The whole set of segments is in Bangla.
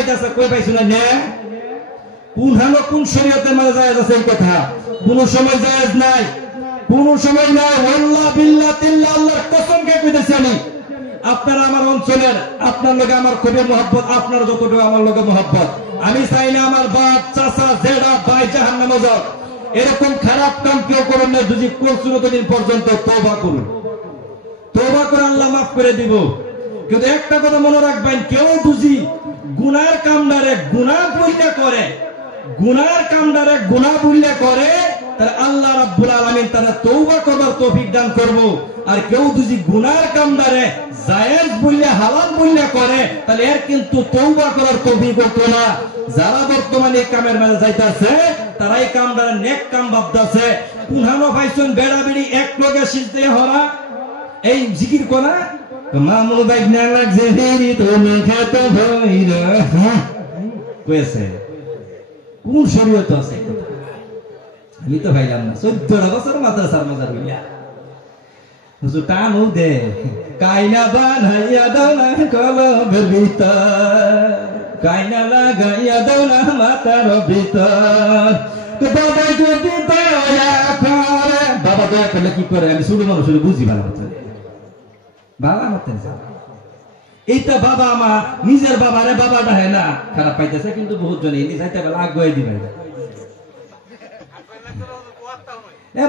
পাইতাছে কই পাইছো না নে কোন হালো কোন শরীয়তের মাঝে জায়েজ আছে এই কথা কোন সময় জায়েজ নাই কোন সময় নাই আল্লাহ বিল্লাহ তিল্লাহ আল্লাহর কসম কে কইতেছি আমি আপনারা আমার অঞ্চলের আপনার লগে আমার খুবই মহব্বত আপনার যতটুকু আমার লগে মহব্বত আমি চাই না আমার বাপ চাচা জেঠা ভাই জাহান্নামে যাক এরকম খারাপ কাম কেউ করবেন না যদি কোন পর্যন্ত তওবা করুন তওবা করে আল্লাহ মাফ করে দিব কিন্তু একটা কথা মনে রাখবেন কেউ বুঝি গুনার কামদারে গুনাহ বললে করে গুনার কামদারে গুনাহ বললে করে তাহলে আল্লাহ রাব্বুল আলামিন তারা তওবা করার তৌফিক দান করব আর কেউ যদি গুনার কামদারে জায়েজ বললে হালাল বললে করে তাহলে এর কিন্তু তওবা করার তৌফিক হতো না যারা বর্তমানে এই কামের মাঝে যাইতাছে তারাই কামদারে নেক কাম ভাবতাছে কুনহানো পাইছেন বেড়া বেড়ি এক লগে সিজদে হরা এই জিকির করা মামু বাইনা লাগছে হেরি তুমি খেত ভইরা কইছে কোন শরীয়ত আছে আমি তো ভাইলাম না 14 বছর মাদ্রাসার মাজার হইলা হুজুর টানো দে কাইনা বানাইয়া দাও না কলবের ভিতর কাইনা লাগাইয়া দাও না মাথার ভিতর তো বাবা যদি দয়া করে বাবা দয়া করলে কি করে আমি ছোট মানুষ বুঝি ভালো মতো বাবা মতেন এইটা বাবা আমার নিজের বাবারে বাবা ডাহে না খারাপ পাইতেছে কিন্তু বহুত জনে যাইতে বেলা আগুয়াই দিবে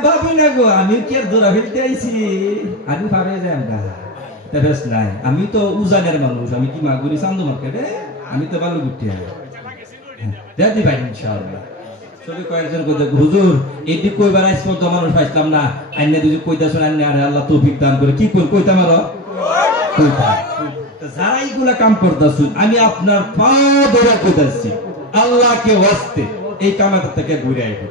ভাবি না গো আমি কি আর দৌড়া ফেলতে আইছি আমি ভাবে যাই নাই আমি তো উজানের মানুষ আমি কি মাগুরি চান্দু মার্কেটে আমি তো ভালো গুটি দিদি ভাই ইনশাআল্লাহ সবই কয়েকজন কইতে হুজুর এটি কইবার আইস পর্যন্ত মানুষ পাইছিলাম না আইনে যদি কইতাছ আইনে আরে আল্লাহ তৌফিক দান করে কি কইতাম আরো কইতা যারা এইগুলা কাম করতেছুন আমি আপনার পা ধরে কইতাছি আল্লাহকে ওয়াস্তে এই কামাটা থেকে ঘুরে আইব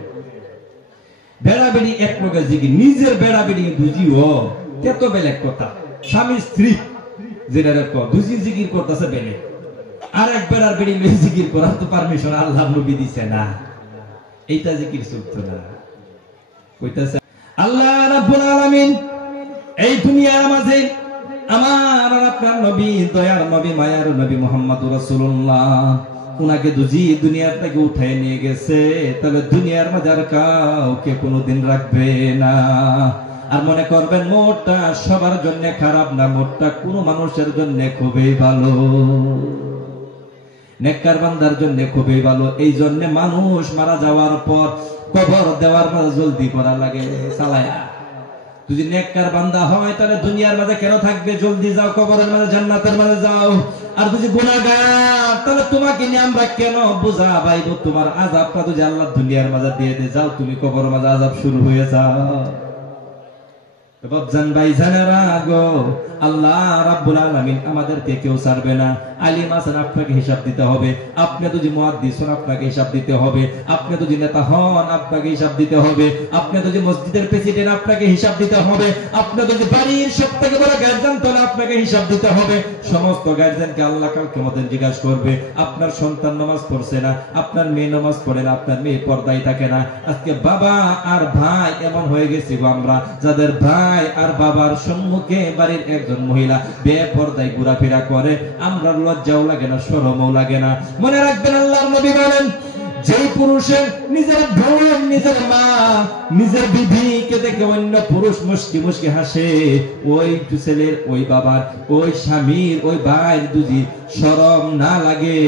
বেড়া বেড়ি এক লগে জিগি নিজের বেড়া বেড়ি বুঝিও কত বেলেগ কথা স্বামী স্ত্রী যেটা দুজি জিগির করতেছে বেলে আর এক বেড়ার বেড়ি লই জিগির করার তো পারমিশন আল্লাহ নবী দিছে না এইটা জিকির চলতো না কইতাছে আল্লাহ রাব্বুল আলামিন এই দুনিয়ার মাঝে আমার আর আপনার নবী দয়ার নবী মায়ার নবী মুহাম্মদুর রাসূলুল্লাহ উনাকে দুজি দুনিয়ার থেকে উঠায় নিয়ে গেছে তাহলে দুনিয়ার মাঝে আর কাউকে কোনোদিন রাখবে না আর মনে করবেন মোটটা সবার জন্য খারাপ না মোটটা কোন মানুষের জন্য খুবই ভালো নেককার বান্দার জন্য খুবই ভালো এই জন্য মানুষ মারা যাওয়ার পর কবর দেওয়ার মাঝে জলদি করা লাগে সালায়া যদি নেককার বান্দা হয় তাহলে দুনিয়ার মাঝে কেন থাকবে জলদি যাও কবরের মাঝে জান্নাতের মাঝে যাও আর যদি গুনাহগার তাহলে তোমাকে নিয়ে আমরা কেন বুঝা বাইব তোমার আযাবটা যদি আল্লাহ দুনিয়ার মাঝে দিয়ে দে যাও তুমি কবরের মাঝে আযাব শুরু হয়ে যাও বাপজান ভাইজানেরা গো আল্লাহ রাব্বুল আলামিন আমাদেরকে কেউ ছাড়বে না আলিম আছেন আপনাকে হিসাব দিতে হবে আপনি যদি মুহাদ্দিস হন আপনাকে হিসাব দিতে হবে আপনি যদি নেতা হন আপনাকে হিসাব দিতে হবে আপনি যদি মসজিদের প্রেসিডেন্ট আপনাকে হিসাব দিতে হবে আপনি যদি বাড়ির সবথেকে বড় গার্জিয়ান তাহলে আপনাকে হিসাব দিতে হবে সমস্ত গার্জিয়ানকে আল্লাহ কাল কিয়ামতের জিজ্ঞাসা করবে আপনার সন্তান নামাজ পড়ছে না আপনার মেয়ে নামাজ পড়ে না আপনার মেয়ে পর্দায় থাকে না আজকে বাবা আর ভাই এমন হয়ে গেছি আমরা যাদের ভাই আর বাবার সম্মুখে বাড়ির একজন মহিলা বেপরদায় ঘোরাফেরা করে আমরা লজ্জাও লাগে না শরমও লাগে না মনে রাখবেন আল্লাহর নবী বলেন যেই পুরুষের নিজের বোন নিজের মা নিজের বিবিকে দেখে অন্য পুরুষ মুস্কি মুস্কি হাসে ওই ছেলের ওই বাবার ওই স্বামীর ওই ভাইয়ের যদি শরম না লাগে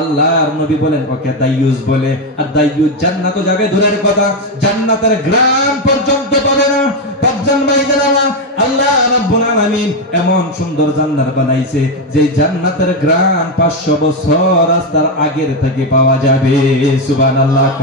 আল্লাহর নবী বলেন ওকে দাইয়ুস বলে আর দাইয়ুস জান্নাতে যাবে দূরের কথা জান্নাতের গ্রাম পর্যন্ত পাবে না পাঁচজন ভাইজানা আল্লাহ রাব্বুল আলামিন এমন সুন্দর জান্নাত বানাইছে যে জান্নাতের গ্রাম 500 বছর রাস্তার আগের থেকে পাওয়া যাবে সুবহানাল্লাহ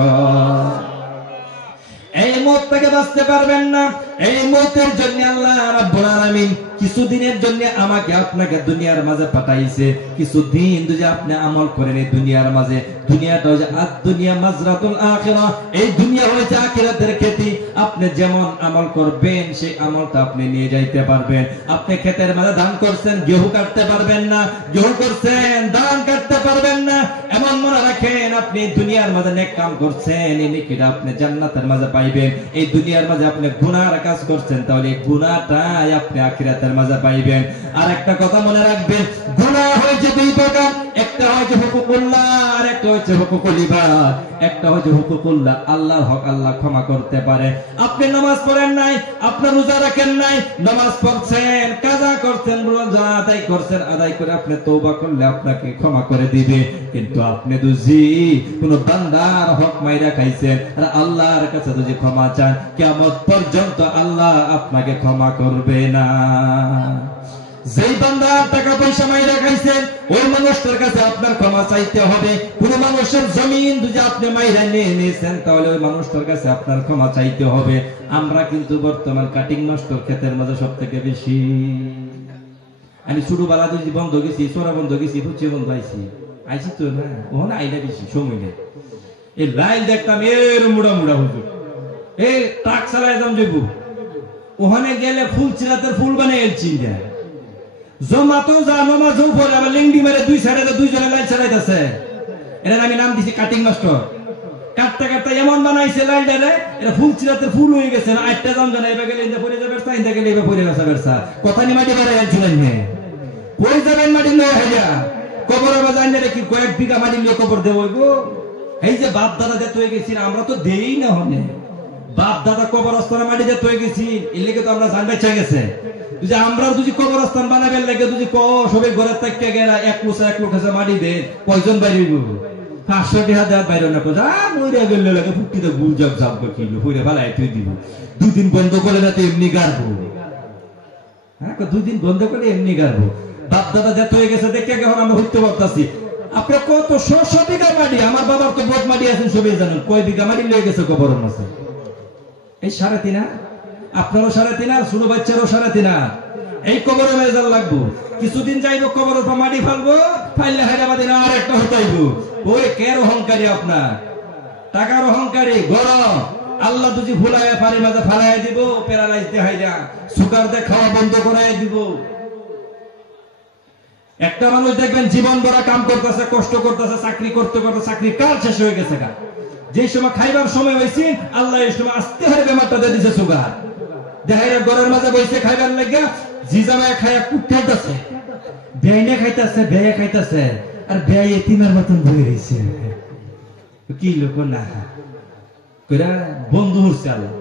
এই মত থেকে বাঁচতে পারবেন না এই মতের জন্য আল্লাহ রাব্বুল আলামিন কিছুদিনের জন্য আমাকে আপনাকে দুনিয়ার মাঝে পাঠাইছে কিছুদিন যদি আপনি আমল করেন এই দুনিয়ার মাঝে দুনিয়াটা হচ্ছে আদ-দুনিয়া মাজরাতুল আখিরাহ এই দুনিয়া হচ্ছে আখিরাতের খেতি আপনি যেমন আমল করবেন সেই আমলটা আপনি নিয়ে যাইতে পারবেন আপনি ক্ষেতের মাঝে ধান করছেন গেহু কাটতে পারবেন না গেহু করছেন ধান কাটতে পারবেন না এমন মনে রাখেন আপনি দুনিয়ার মাঝে নেক কাম করছেন এই নেকিটা আপনি জান্নাতের মাঝে পাইবেন এই দুনিয়ার মাঝে আপনি গুনার কাজ করছেন তাহলে গুনাহটাই আপনি আখিরাতের মাঝে পাইবেন আর একটা কথা মনে রাখবেন গুনাহ হয়েছে দুই প্রকার একটা হচ্ছে হুকুকুল্লাহ আর একটা হচ্ছে হুকুকুল ইবাদ। একটা হচ্ছে হুকুকুল্লাহ, আল্লাহর হক আল্লাহ ক্ষমা করতে পারে। আপনি নামাজ পড়েন নাই, আপনি রোজা রাখেন নাই, নামাজ পড়ছেন, কাজা করছেন, রোজা আদায় করছেন, আদায় করে আপনি তওবা করলে আপনাকে ক্ষমা করে দিবে। কিন্তু আপনি যদি কোন বান্দার হক মাইরা খাইছেন আর আল্লাহর কাছে যদি ক্ষমা চান, কিয়ামত পর্যন্ত আল্লাহ আপনাকে ক্ষমা করবে না। যেই বান্দা টাকা পয়সা মাইরা খাইছেন ওই মানুষটার কাছে আপনার ক্ষমা চাইতে হবে। কোন মানুষের জমিন যদি আপনি মাইরা নিয়ে নিয়েছেন তাহলে ওই মানুষটার কাছে আপনার ক্ষমা চাইতে হবে। আমরা কিন্তু বর্তমান কাটিং নষ্ট ক্ষেতের মধ্যে সব থেকে বেশি। আমি ছোট বেলা যদি বন্ধ গেছি, সোরা বন্ধ গেছি, ফুচি বন্ধ আইছি তো না, ওখানে আইনা বেশি সময় নেই। এই লাইন দেখতাম এর মুড়া মুড়া হুজুর, এই ট্রাক চালায় যাম যাইব, ওখানে গেলে ফুল চিরাতের ফুল বানিয়ে এলছি জমাতো যা নমাজও পড়ে আবার লিংডি মেরে দুই সাইডে দুইজনে লাইন ছাড়াইতেছে। এর আমি নাম দিছি কাটিং মাস্টার। কাটতে কাটতে এমন বানাইছে লাইনটারে, এটা ফুল চিরাতের ফুল হয়ে গেছে না। আটটা জাম জানা এবার গেলে ইন্দা পড়ে যাবে, ইন্দা গেলে এবার পড়ে গেছে বেরসা। কথা নি মাটি বেড়ে আনছিলেন নে কই যাবেন মাটি লয়ে হাইয়া কবরের বাজার আইনে কি কয়েক বিঘা মাটি লয়ে কবর দেব গো। এই যে বাপ দাদা যেতে হয়ে গেছি আমরা তো দেই না, হনে বাপ দাদা কবরস্থানে মাটি যেতে হয়ে গেছি, এর লেগে তো আমরা জান বেঁচে গেছে। যদি আমরা যদি কবরস্থান বানাবেন লাগে যদি সবাই ঘরের থেকে গেলা এক লোক মাটি দে কয়জন বাইরে 500 বাইরে না কোথা মইরা গেলে লাগে ফুটিতে গুল জব জব কিলো হইরে ভালাই তুই দিব। দুদিন বন্ধ করে না তো এমনি গারবো, হ্যাঁ দুদিন বন্ধ করে এমনি গারবো। বাপ দাদা যেতে হয়ে গেছে দেখে এখন আমরা হইতে পারতাছি। আপনি কত 100 বিঘা মাটি, আমার বাবার তো বহুত মাটি আছেন সবাই জানেন, কয় বিঘা মাটি লয়ে গেছে কবরের মাঝে। এই 3.5, আপনারও 3.5, ছোট বাচ্চারও 3.5। এই কবরে মেজাল লাগবো, কিছুদিন যাইব কবরের উপর মাটি ফালবো, ফাইলে হায়দ্রাবাদে আর একটা হতাইব। ওই কের অহংকারী আপনার, টাকার অহংকারী গরম। আল্লাহ যদি ভুলাইয়া পারে মাঝে ফালাই দিব, প্যারালাইজ দেখাই যা, সুগার দিয়ে খাওয়া বন্ধ করাই দিব। একটা মানুষ দেখবেন জীবন ভরা কাম করতেছে, কষ্ট করতেছে, চাকরি করতে করতে চাকরির কাল শেষ হয়ে গেছে। যে সময় খাইবার সময় হয়েছে আল্লাহ এই সময় আস্তে হারে বেমারটা দিয়ে দিছে সুগার। দেখাইরা ঘরের মাঝে বসে খাইবার লাগে জিজামায় খাইয়া কুটতেছে, বেইনে খাইতেছে, বেয়ে খাইতেছে, আর বেয়ে এতিমের মতন বই রয়েছে। কি লোক না কইরা বন্ধু হচ্ছে আল্লাহ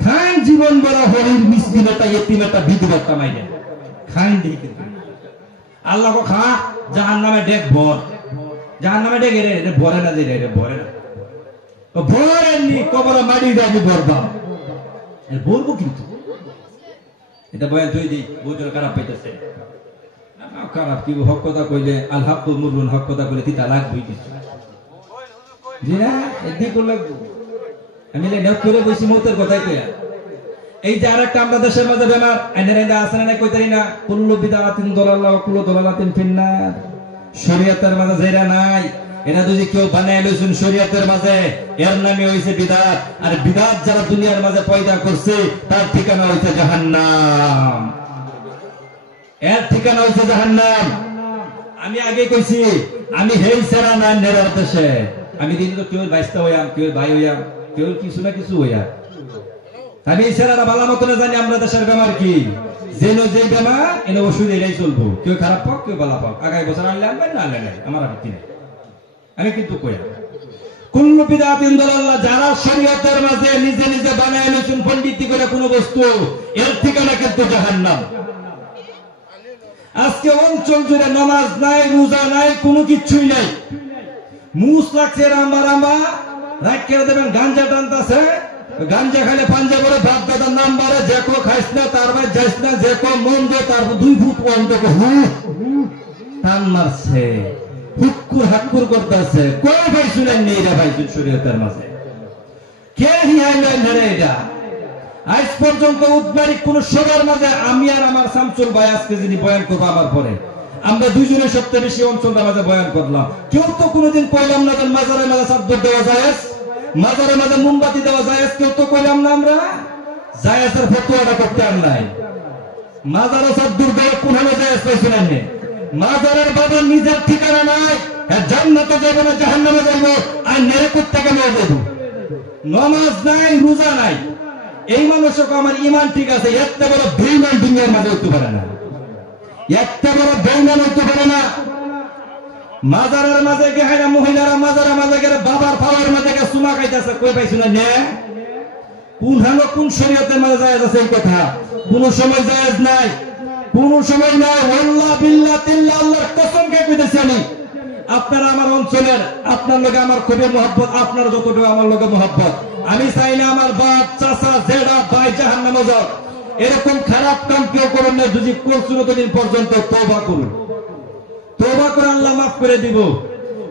খান জীবন বড় হরির মিসকিনটা এতিমটা বিধবাটা মাইরে খান দিই। কিন্তু আল্লাহ খা জাহান্নামে ডেক ভর, জাহান্নামে ডেকে রে এটা ভরে না, যে রে ভরে না, ভরেননি কবর মাটি দিয়ে ভরবা বলবো। কিন্তু এটা বয়ান তুই দিই বহুজন খারাপ পাইতেছে, খারাপ কি হক কথা কইলে আল হক মুরুন, হক কথা কইলে তিতা লাগবই কিছু জি না এদিকে লাগবো। আমি নেট করে বসি মতের কথাই কইয়া। এই যে আরেকটা আমরা দেশের মাঝে বেমার আইনা আসে না কইতারি না, কুল্লু বিদাতিন দালাল্লাহ কুল্লু দালালাতিন ফিন্নার। শরীয়তের মাঝে যাইরা নাই, এটা যদি কেউ বানায় লইছেন শরীয়তের মাঝে, এর নামে হইছে বিদআত। আর বিদআত যারা দুনিয়ার মাঝে পয়দা করছে তার ঠিকানা হইছে জাহান্নাম, এর ঠিকানা হইছে জাহান্নাম। আমি আগে কইছি আমি হেই সেরা না নেরার দেশে, আমি দিন তো কেউ বাইস্তা হইয়াম, কেউ ভাই হইয়াম, কেউ কিছু না কিছু হইয়া। আমি এই সেরাটা ভালো মতো না জানি আমরা দেশের বেমার কি, যেন যে বেমার এনে ওষুধ এটাই চলবো, কেউ খারাপ পাক কেউ ভালো পাক, আগামী বছর আনলে আনবেন না আনলে নাই, আমার আপত্তি নেই। আমি কিন্তু কই কুল্লু বিদআতিন দালাল্লাহ, যারা শরীয়তের মাঝে নিজে নিজে বানায় লইছেন পণ্ডিতি করে কোনো বস্তু, এর ঠিকানা কিন্তু জাহান্নাম। আজকে অঞ্চল জুড়ে নামাজ নাই, রোজা নাই, কোনো কিছুই নাই, মুস লাগছে রাম্বা রাম্বা, রাখ করে দেবেন গাঞ্জা টানতাছে, গাঞ্জা খাইলে পাঞ্জা করে বাপ দাদার নাম বাড়ে, যে কো খাইস না তার ভাই যাইস না, যে কো মন দে তার 2 ফুট অন্তকে টান মারছে, হুক্কুর হাক্কুর করতেছে। কই ভাই শুনেন নি এটা ভাই শরীয়তের মাঝে কে হিয়াইলেন ধরে এটা? আজ পর্যন্ত উদ্বারিক কোন সবার মাঝে আমি আর আমার শামসুল ভাই আজকে যিনি বয়ান করবো আমার পরে, আমরা দুইজনের সবচেয়ে বেশি অঞ্চলটা মাঝে বয়ান করলাম। কেউ তো কোনোদিন কইলাম না যে মাজারের মাঝে চাদর দেওয়া যায়, মাজারের মাঝে মোমবাতি দেওয়া যায়, কেউ তো কইলাম না আমরা জায়েজের ফতোয়াটা করতে আর নাই। মাজারে চাদর দেওয়া কোনখানে জায়েজ পাইছেন না? মাজারের বাবা নিজের ঠিকানা নাই, জান্নাতে যাব না জাহান্নামে যাব, আর নেরাকুত থেকে নিয়ে যাব। নামাজ নাই, রোজা নাই, এই মানুষকে আমার ঈমান ঠিক আছে, এত বড় বেঈমান দুনিয়ার মাঝে হতে পারে না। একটা বড় বেইমান হইতে পারে না। মাজারের মাঝে গেহাইরা মহিলারা মাজারের মাঝে গেলে বাবার ফাওয়ার মাঝে গিয়ে চুমা খাইতেছে, কই পাইছো না নে? কোন শরীয়তের মাঝে জায়েজ আছে এই কথা? কোন সময় জায়েজ নাই, কোন সময় নাই। ওয়াল্লাহ বিল্লাহ তিল্লাহ আল্লাহর কসম কে কইতেছি আমি, আপনারা আমার অঞ্চলের, আপনার লগে আমার খুবই মহব্বত, আপনার যতটুকু আমার লগে মহব্বত। আমি চাইলে আমার বাপ চাচা জেঠা ভাই জাহান্নামে যাক, এরকম খারাপ কাম কেউ করুন না। যদি করছেন ততদিন পর্যন্ত তওবা করুন, তওবা করে আল্লাহ মাফ করে দিব।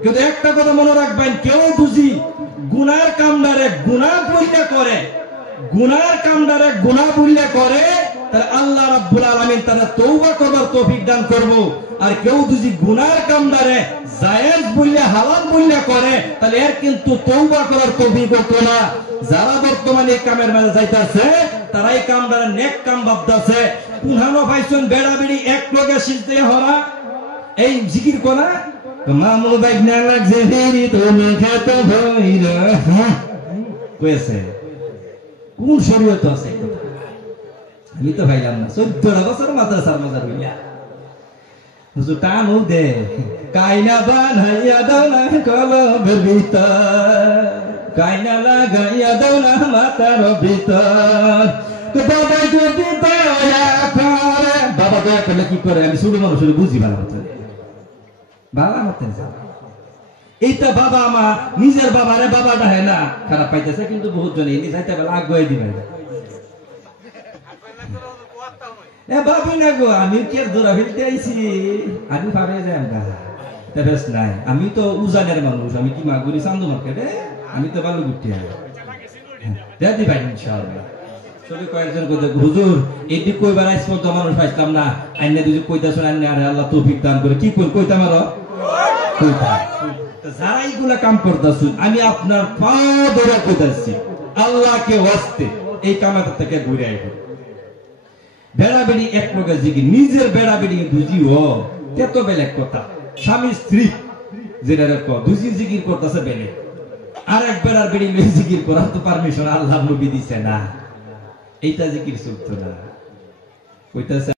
কিন্তু একটা কথা মনে রাখবেন, কেউ বুঝি গুনার কামদারে গুনাহ বইলা করে, গুনার কামদারে গুনাহ বইলা করে, তাহলে আল্লাহ রাব্বুল আলামিন তারা তওবা করার তৌফিক দান করব। আর কেউ যদি গুনার কামদারে জায়েজ বইলা হালাল বইলা করে, তাহলে এর কিন্তু তওবা করার তৌফিক হতো না। যারা বর্তমানে এই কামের মাঝে যাইতাছে, তারাই কামদারে নেক কাম ভাবতাছে। পুনহানো পাইছেন বেড়া বেড়ি এক লগে সিজদে হরা, এই জিকির করা মামু বাইনা লাগছে ফেরি তুমি খেত ভইরা কইছে। কোন শরীয়ত আছে? আমি তো ভাইলাম না। 14 বছর মাদ্রাসার মাজার হইলা হুজুর টানো দে কাইনা বানাইয়া দাও না কলবের ভিতর, কাইনা লাগাইয়া দাও না মাথার ভিতর। তো বাবা যদি দয়া করে, বাবা দয়া করলে কি করে? আমি ছোট মানুষ বুঝি ভালো কথা, বাবা মতেন এইটা বাবা আমার নিজের বাবারে বাবা ডাহে না, খারাপ পাইতেছে। কিন্তু বহুত জনে এনে যাইতে বেলা আগুয়াই দিবে, ভাবি না গো আমি কি আর দৌড়া ফেলতে আইছি, আমি ভাবে যাই নাই। আমি তো উজানের মানুষ, আমি কি মাগুরি চান্দু মার্কেটে, আমি তো ভালো ঘুরতে দি ভাই ইনশাআল্লাহ। চলে কয়েকজন কইতে হুজুর এটি কইবার আইস পর্যন্ত মানুষ পাইতাম না, আইনে যদি কইতাছেন আইনে আরে আল্লাহ তৌফিক দান করে কি কইতাম আরো কইতা। যারা এইগুলা কাম করতেছেন, আমি আপনার পা ধরে কইতাছি আল্লাহকে ওয়াস্তে এই কামাটা থেকে ঘুরে আইব। বেড়া বেড়ি এক প্রকার জিকির, নিজের বেড়া বেড়ি বুঝিও কত বেলেগ কথা। স্বামী স্ত্রী যেটা দুজি জিকির করতেছে বেলেগ, আর এক বেড়ার বেড়ি মেয়ে জিকির করার তো পারমিশন আল্লাহ নবী দিছে না, এইটা জিকির চলতো না কইতাছে।